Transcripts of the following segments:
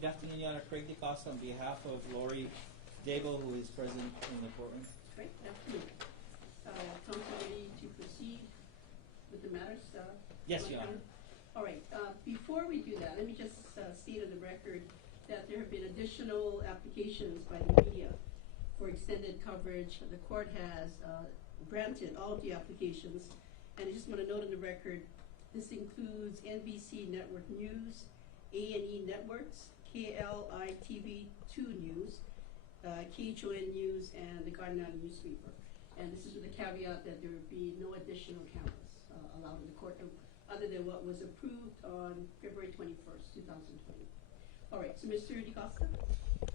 Good afternoon, Your Honor. Craig DeCosta on behalf of Lori Daigle, who is present in the courtroom. Great, good afternoon. Counsel ready to proceed with the matters? Yes, Your Honor. All right, before we do that, let me just state on the record that there have been additional applications by the media for extended coverage. The court has granted all of the applications, and I just want to note on the record, this includes NBC Network News, A&E Networks, KLI-TV2 News, KHON News, and the Garden Island Newspaper. And this is with the caveat that there would be no additional cameras allowed in the courtroom other than what was approved on February 21st, 2020. All right, so Mr. DeCosta?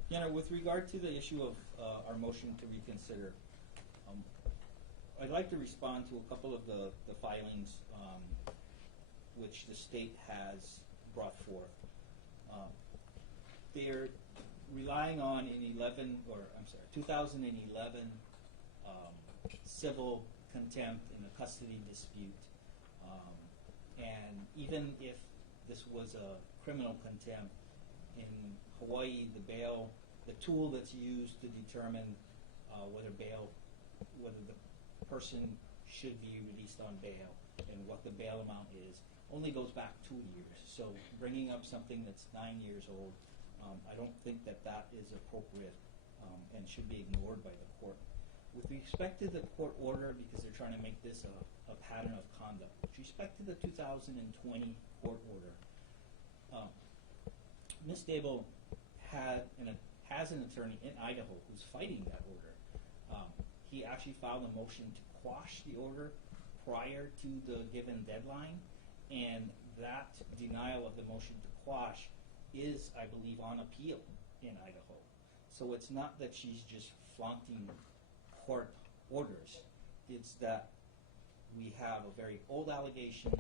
Your Honor, with regard to the issue of our motion to reconsider, I'd like to respond to a couple of the filings which the state has brought forth. They're relying on 2011 civil contempt in a custody dispute. And even if this was a criminal contempt, in Hawaii, the tool that's used to determine whether the person should be released on bail and what the bail amount is, only goes back 2 years. So bringing up something that's 9 years old, I don't think that is appropriate and should be ignored by the court. With respect to the court order, because they're trying to make this a pattern of conduct, with respect to the 2020 court order, Ms. Daigle has an attorney in Idaho who's fighting that order. He actually filed a motion to quash the order prior to the given deadline, and that denial of the motion to quash is, I believe, on appeal in Idaho. So it's not that she's just flaunting court orders. It's that we have a very old allegation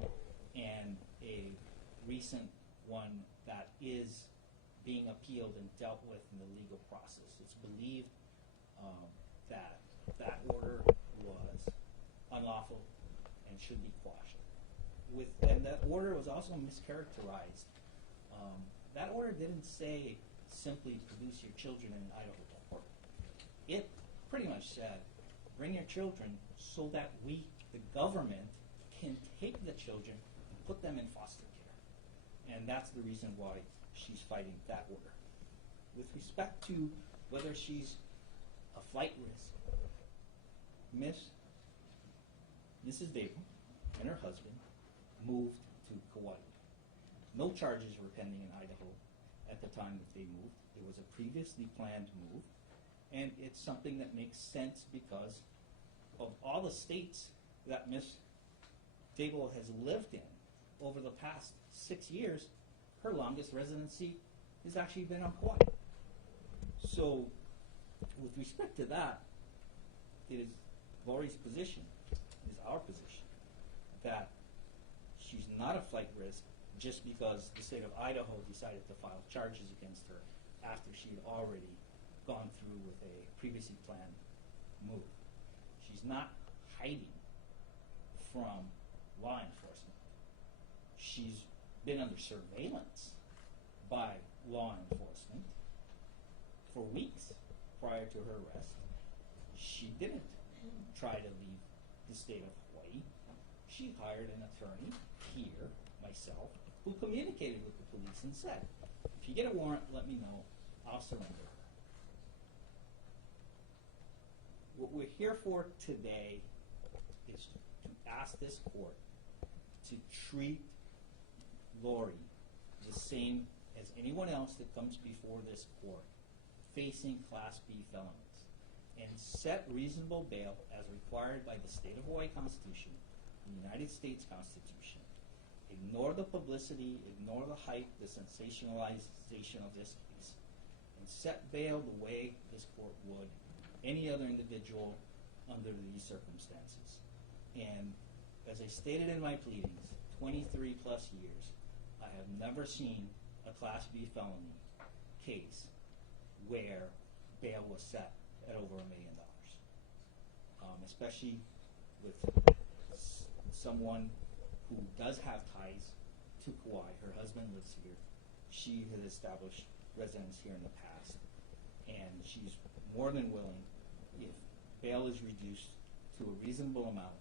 and a recent one that is being appealed and dealt with in the legal process. It's believed that that order was unlawful and should be quashed. And that order was also mischaracterized. That order didn't say simply produce your children in Idaho court. It pretty much said bring your children so that we, the government, can take the children and put them in foster care. And that's the reason why she's fighting that order. With respect to whether she's a flight risk, Mrs. Daigle and her husband moved to Kauai. No charges were pending in Idaho at the time that they moved. It was a previously planned move, and it's something that makes sense because of all the states that Ms. Daigle has lived in over the past 6 years. Her longest residency has actually been on Kauai. So, with respect to that, it is Lori's position, it is our position, that she's not a flight risk just because the state of Idaho decided to file charges against her after she had already gone through with a previously planned move. She's not hiding from law enforcement. She's been under surveillance by law enforcement for weeks prior to her arrest. She didn't try to leave the state of Hawaii. She hired an attorney here, myself, who communicated with the police and said, if you get a warrant, let me know. I'll surrender her. What we're here for today is to ask this court to treat Lori the same as anyone else that comes before this court facing Class B felonies and set reasonable bail as required by the State of Hawaii Constitution and the United States Constitution. Ignore the publicity, ignore the hype, the sensationalization of this case, and set bail the way this court would any other individual under these circumstances. And as I stated in my pleadings, 23 plus years, I have never seen a Class B felony case where bail was set at over $1 million. Especially with someone who does have ties to Kauai. Her husband lives here. She has established residence here in the past, and she's more than willing, if bail is reduced to a reasonable amount,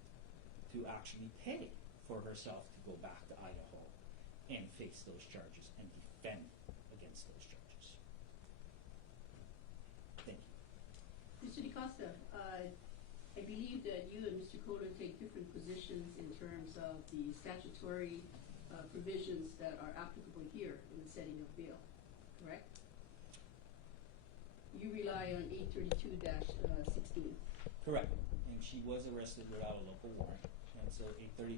to actually pay for herself to go back to Idaho and face those charges and defend against those charges. Thank you. Mr. DeCosta, I believe that you and Mr. Kohler take different positions in terms of the statutory provisions that are applicable here in the setting of bail, correct? You rely on 832-16. Correct. And she was arrested without a local warrant, and so 832-16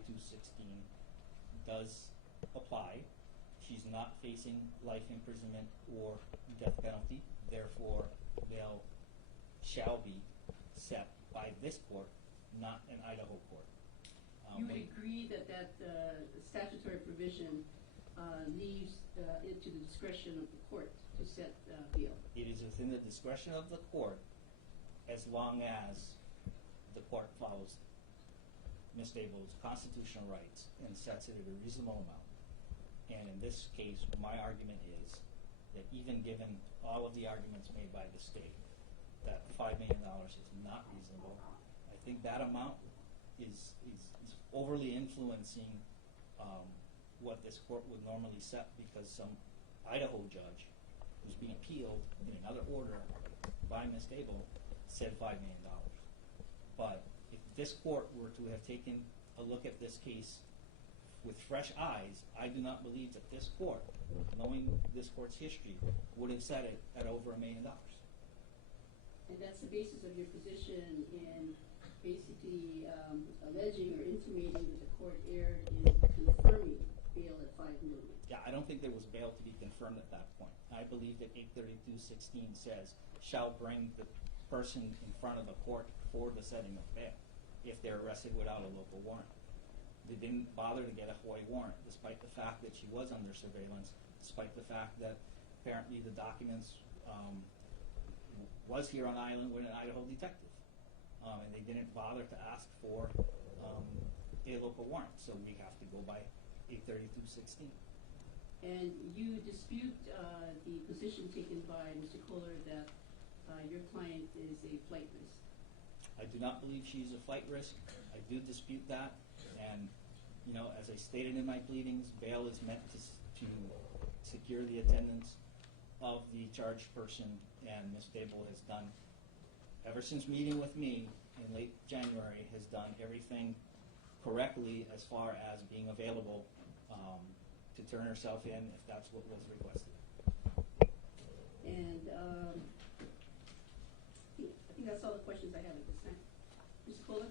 does apply. She's not facing life imprisonment or death penalty, therefore bail shall be set by this court, not an Idaho court. You would agree that statutory provision leaves it to the discretion of the court to set bail? It is within the discretion of the court as long as the court follows Ms. Dable's constitutional rights and sets it at a reasonable amount. And in this case, my argument is that even given all of the arguments made by the state, that $5 million is not reasonable. I think that amount is overly influencing what this court would normally set, because some Idaho judge who's being appealed in another order by Ms. Dable said $5 million. But if this court were to have taken a look at this case with fresh eyes, I do not believe that this court, knowing this court's history, would have set it at over $1 million. And that's the basis of your position in basically alleging or intimating that the court erred in confirming bail at $5 million. Yeah, I don't think there was bail to be confirmed at that point. I believe that 832.16 says, shall bring the person in front of the court for the setting of bail if they're arrested without a local warrant. They didn't bother to get a Hawaii warrant, despite the fact that she was under surveillance, despite the fact that apparently the documents was here on island with an Idaho detective. And they didn't bother to ask for a local warrant, so we have to go by 832.16. And you dispute the position taken by Mr. Kohler that your client is a flight risk. I do not believe she's a flight risk. I do dispute that. And, you know, as I stated in my pleadings, bail is meant to secure the attendance of the charged person, and Ms. Dable has done, ever since meeting with me in late January, has done everything correctly as far as being available to turn herself in if that's what was requested. And I think that's all the questions I have at this time. Mr. Kohler?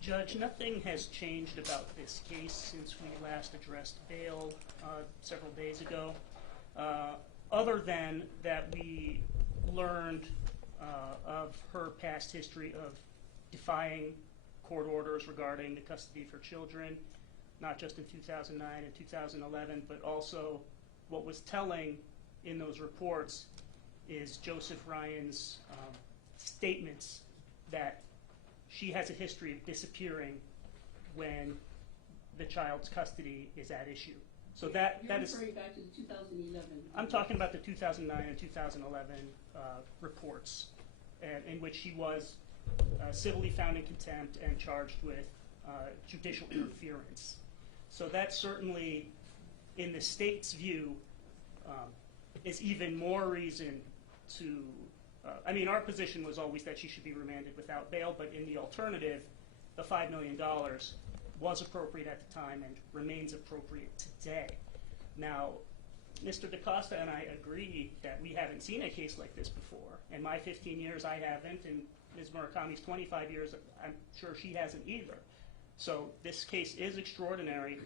Judge, nothing has changed about this case since we last addressed bail several days ago, other than that we learned of her past history of defying court orders regarding the custody of her children, not just in 2009 and 2011, but also what was telling in those reports is Joseph Ryan's statements that she has a history of disappearing when the child's custody is at issue. So You're that is referring back to the 2011. I'm talking about the 2009 and 2011 reports, in which she was civilly found in contempt and charged with judicial interference. So that certainly, in the state's view, is even more reason to, I mean, our position was always that she should be remanded without bail, but in the alternative, the $5 million was appropriate at the time and remains appropriate today. Now, Mr. DeCosta and I agree that we haven't seen a case like this before. In my 15 years, I haven't, and Ms. Murakami's 25 years, I'm sure she hasn't either. So this case is extraordinary,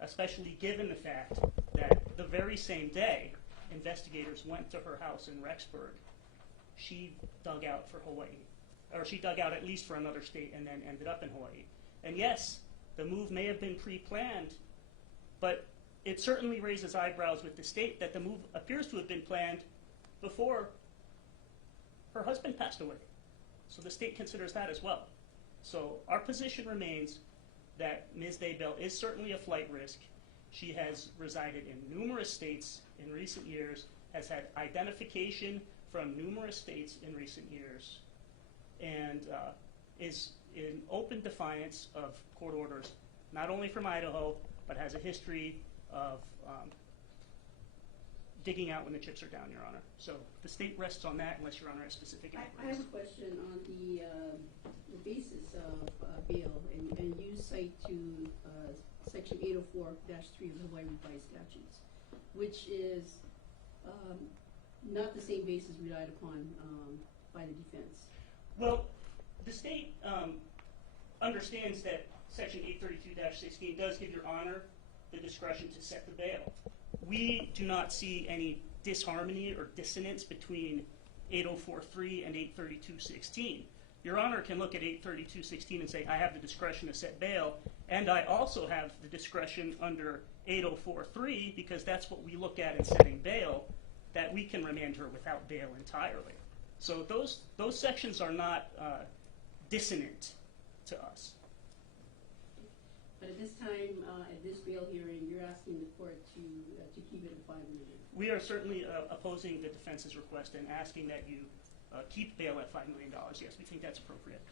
especially given the fact that the very same day investigators went to her house in Rexburg, she dug out for Hawaii, or she dug out at least for another state and then ended up in Hawaii. And yes, the move may have been pre-planned, but it certainly raises eyebrows with the state that the move appears to have been planned before her husband passed away. So the state considers that as well. So our position remains that Ms. Daybell is certainly a flight risk. She has resided in numerous states in recent years, has had identification from numerous states in recent years, and is in open defiance of court orders, not only from Idaho, but has a history of digging out when the chips are down, Your Honor. So the state rests on that unless Your Honor has specific I inquiries. have a question on the basis of bail, and you cite to Section 804-3 of the Hawaii Revised Statutes, which is not the same basis relied upon by the defense. Well, the state understands that Section 832-16 does give Your Honor the discretion to set the bail. We do not see any disharmony or dissonance between 804.3 and 832.16. Your Honor can look at 832.16 and say, I have the discretion to set bail, and I also have the discretion under 804.3, because that's what we look at in setting bail, that we can remand her without bail entirely. So those sections are not dissonant to us. But at this time, at this bail hearing, you're asking the court to keep it at $5 million. We are certainly opposing the defense's request and asking that you keep bail at $5 million. Yes, we think that's appropriate.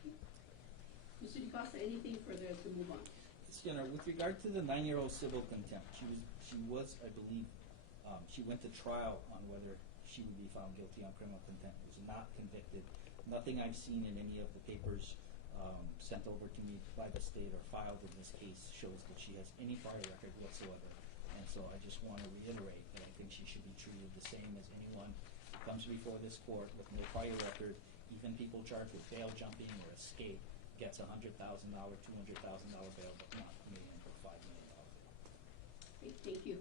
Mr. DiCosta, anything further to move on? Yes, Your Honor, with regard to the 9-year-old civil contempt, she was, I believe, she went to trial on whether she would be found guilty on criminal contempt. Was not convicted. Nothing I've seen in any of the papers sent over to me by the state or filed in this case shows that she has any prior record whatsoever. And so I just want to reiterate that I think she should be treated the same as anyone who comes before this court with no prior record. Even people charged with bail jumping or escape gets a $100,000, $200,000 bail, but not $1 million or $5 million bail. Okay, thank you.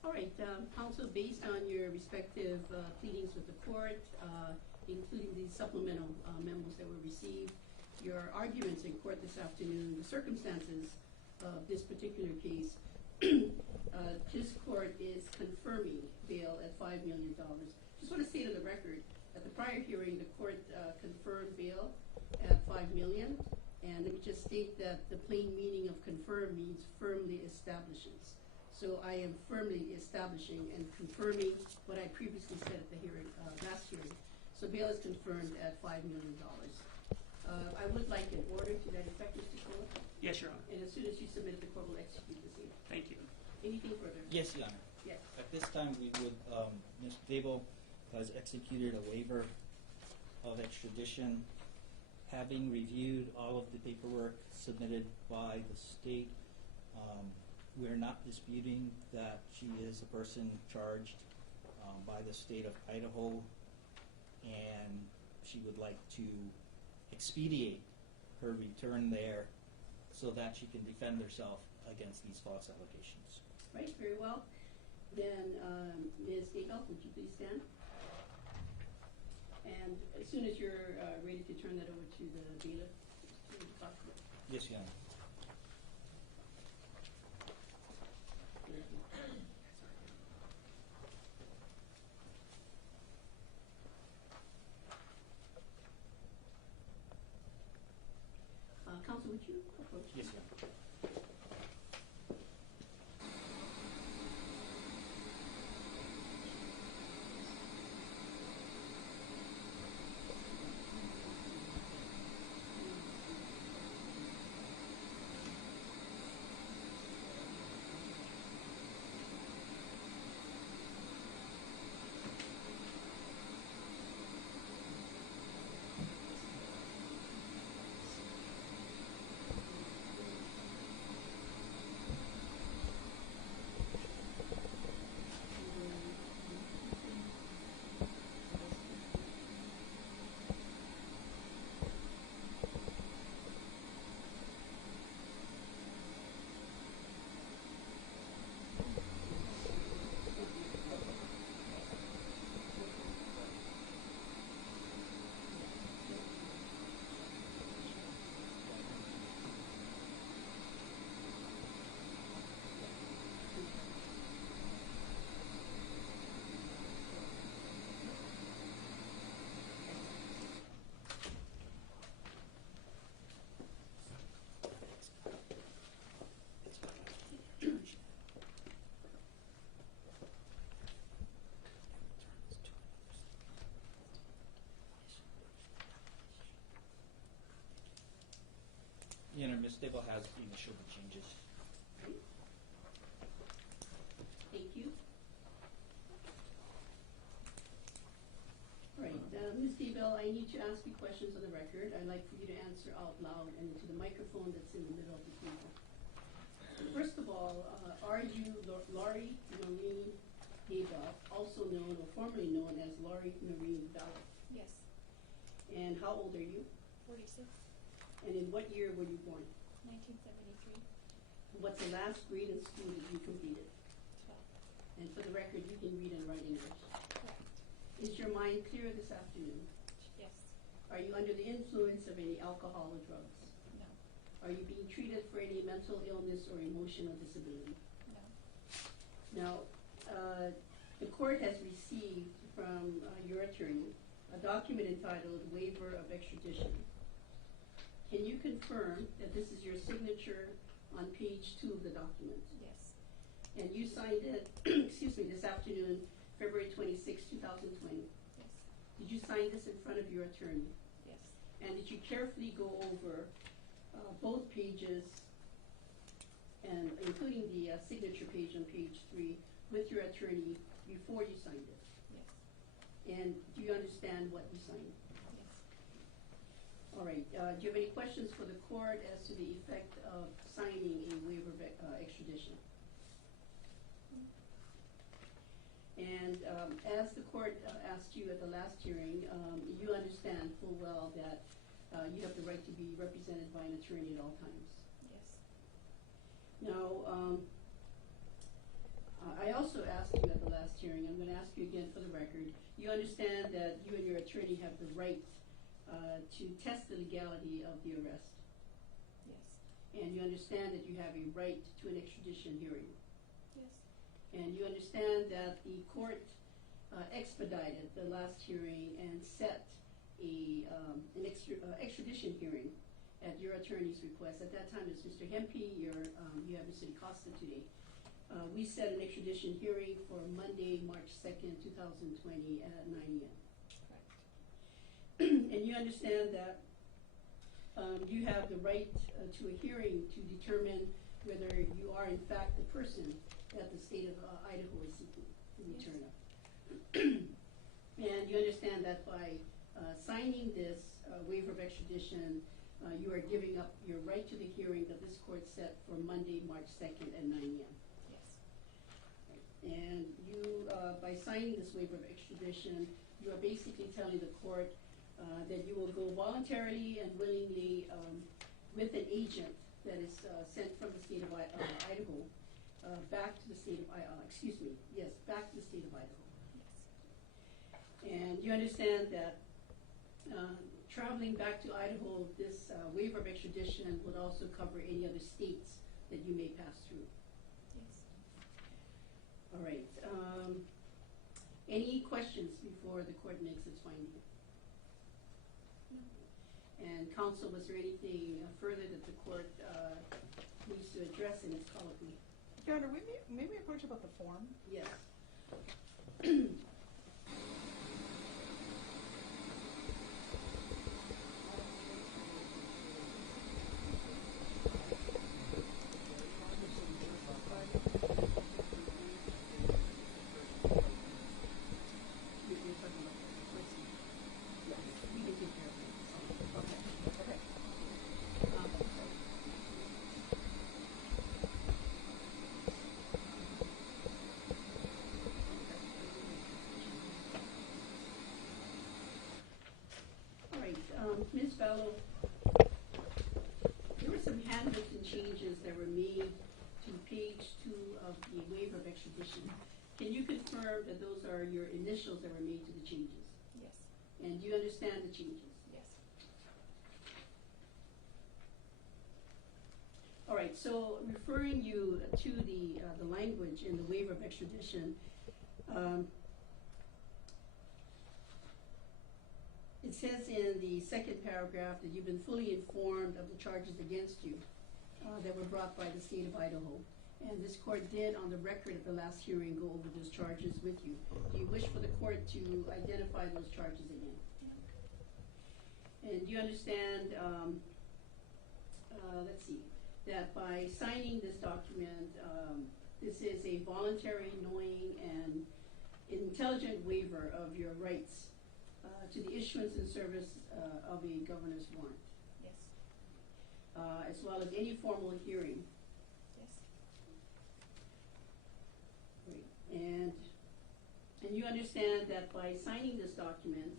All right, counsel, based on your respective pleadings with the court, including the supplemental memos that were received, your arguments in court this afternoon, the circumstances of this particular case, this court is confirming bail at $5 million. Just want to state on the record, at the prior hearing, the court confirmed bail at $5 million, and let me just state that the plain meaning of confirm means firmly establishes. So I am firmly establishing and confirming what I previously said at the hearing, last hearing. So bail is confirmed at $5 million. I would like an order to that effect, Mr. Cole. Yes, Your Honor. And as soon as you submit it, the court will execute the same. Thank you. Anything further? Yes, Your Honor. Yes. At this time, we would, Ms. Debo has executed a waiver of extradition. Having reviewed all of the paperwork submitted by the state, we are not disputing that she is a person charged by the state of Idaho, and she would like to expedite her return there so that she can defend herself against these false allegations. Right, very well. Then, Ms. Debo, would you please stand? And as soon as you're ready to turn that over to the bailiff, to the prosecutor. Yes, Your Honor. Counsel, would you approach? Yes, Your Honor. Ms. Dibble has initialed the changes. Okay. Thank you. All right, Ms. Dibble, I need to ask you questions on the record. I'd like for you to answer out loud and into the microphone that's in the middle of the table. First of all, are you Laurie Noreen Dibble, also known or formerly known as Laurie Noreen Vallow? Yes. And how old are you? 46, And in what year were you born? 1973, What's the last grade in school that you completed? 12. And for the record, you can read and write English. Correct. Is your mind clear this afternoon? Yes. Are you under the influence of any alcohol or drugs? No. Are you being treated for any mental illness or emotional disability? No. Now, the court has received from your attorney a document entitled Waiver of Extradition. Can you confirm that this is your signature on page 2 of the document? Yes. And you signed it, excuse me, this afternoon, February 26, 2020. Yes. Did you sign this in front of your attorney? Yes. And did you carefully go over both pages, and including the signature page on page 3, with your attorney before you signed it? Yes. And do you understand what you signed? Yes. All right. Do you have any questions for the court as to the effect of signing a waiver of extradition? And as the court asked you at the last hearing, you understand full well that you have the right to be represented by an attorney at all times. Yes. Now, I also asked you at the last hearing, I'm going to ask you again for the record, you understand that you and your attorney have the right to test the legality of the arrest, Yes. and you understand that you have a right to an extradition hearing, Yes. and you understand that the court expedited the last hearing and set an extradition hearing at your attorney's request. At that time, it's Mr. Hempe, you have Mr. Costa today. We set an extradition hearing for Monday, March 2nd, 2020 at 9 a.m. Correct. And you understand that you have the right to a hearing to determine whether you are in fact the person that the state of Idaho is seeking to return of. And you understand that by signing this waiver of extradition, you are giving up your right to the hearing that this court set for Monday, March 2nd at 9 a.m. Yes. And you, by signing this waiver of extradition, you are basically telling the court that you will go voluntarily and willingly with an agent that is sent from the state of Idaho back to the state of back to the state of Idaho. Yes. And you understand that traveling back to Idaho, this waiver of extradition would also cover any other states that you may pass through. Yes. All right. Any questions before the court makes its finding? No. And counsel, was there anything further that the court needs to address in its colloquy? Your Honor, may we approach about the form? Yes. Ms. Vallow, there were some handwritten changes that were made to page 2 of the waiver of extradition. Can you confirm that those are your initials that were made to the changes? Yes. And do you understand the changes? Yes. All right, so referring you to the language in the waiver of extradition, it says in the second paragraph that you've been fully informed of the charges against you that were brought by the state of Idaho. And this court did, on the record of the last hearing, go over those charges with you. Do you wish for the court to identify those charges again? No. And do you understand let's see, that by signing this document, this is a voluntary, knowing, and intelligent waiver of your rights to the issuance and service of a governor's warrant, Yes. as well as any formal hearing. Yes. Great. And you understand that by signing this document,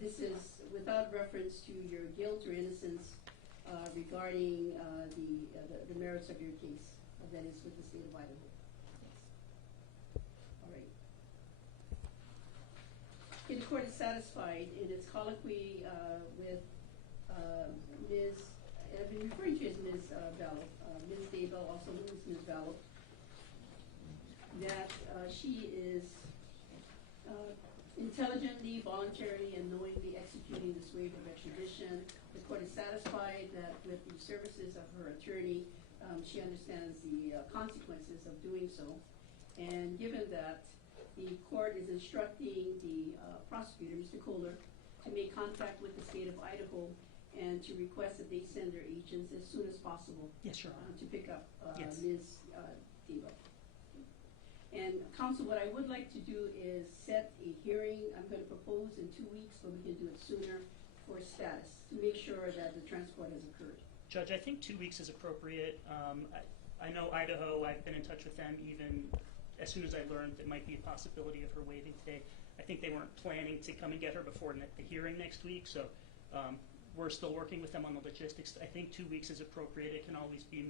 this is without reference to your guilt or innocence regarding the merits of your case that is with the state of Idaho. Yes. All right. Okay, the court is satisfied in its colloquy with Ms. I've been referring to as Ms. Vallow, Ms. Daybell, also known as Ms. Vallow, that she is intelligently, voluntarily, and knowingly executing this waiver of extradition. The court is satisfied that with the services of her attorney, she understands the consequences of doing so. And given that, the court is instructing the prosecutor, Mr. Kohler, to make contact with the state of Idaho and to request that they send their agents as soon as possible Yes, Your Honor. to pick up Yes. Ms. Devo. And counsel, what I would like to do is set a hearing. I'm going to propose in 2 weeks, but we can do it sooner, for status, to make sure that the transport has occurred. Judge, I think 2 weeks is appropriate. I know Idaho, I've been in touch with them even as soon as I learned there might be a possibility of her waiving today. I think they weren't planning to come and get her before the hearing next week, so we're still working with them on the logistics. I think 2 weeks is appropriate. It can always be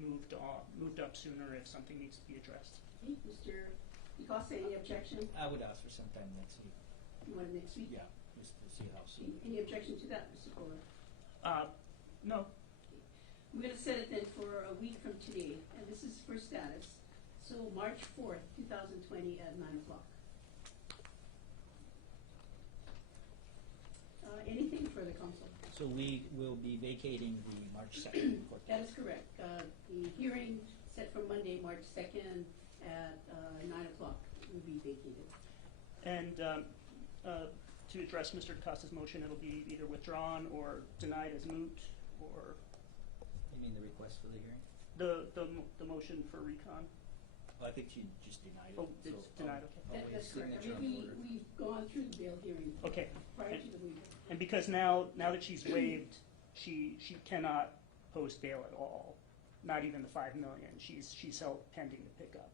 moved up sooner if something needs to be addressed. Okay, Mr. Picasso, any objection? I would ask for sometime next week. You want it next week? Yeah, just to see how soon. Any objection to that, Mr. Kohler? No. We're going to set it then for a week from today, and this is for status. So March 4th, 2020 at 9 o'clock. Anything further, counsel? So we will be vacating the March 2nd court That case. is correct. The hearing set for Monday, March 2nd at 9 o'clock will be vacated. And to address Mr. DaCosta's motion, it'll be either withdrawn or denied as moot, or You mean the request for the hearing? the motion for recon. Well, I think she just denied it. Oh, it's denied, okay. That's correct. I Signature mean, on the order. we've gone through the bail hearing Okay. prior to the waiver. And because now that she's waived, she cannot post bail at all, not even the $5 million. She's held pending the pickup,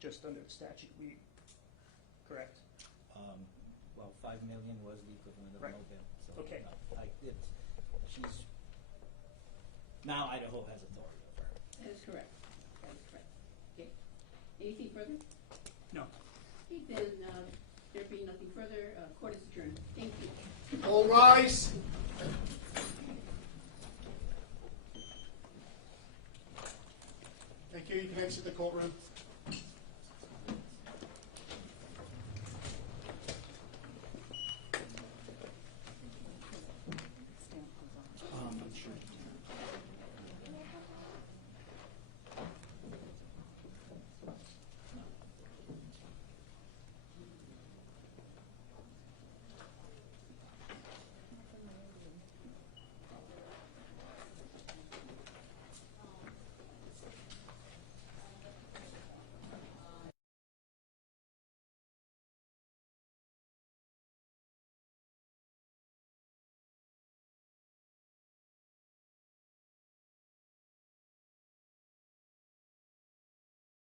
just under the statute. Correct? Well, 5 million was the equivalent of Right. no bail. So, Okay. she's, now Idaho has authority over her. That is correct. That is correct. Okay. Anything further? No. Okay, then, there being nothing further, court is adjourned. Thank you. All rise. Thank you. You can exit the courtroom.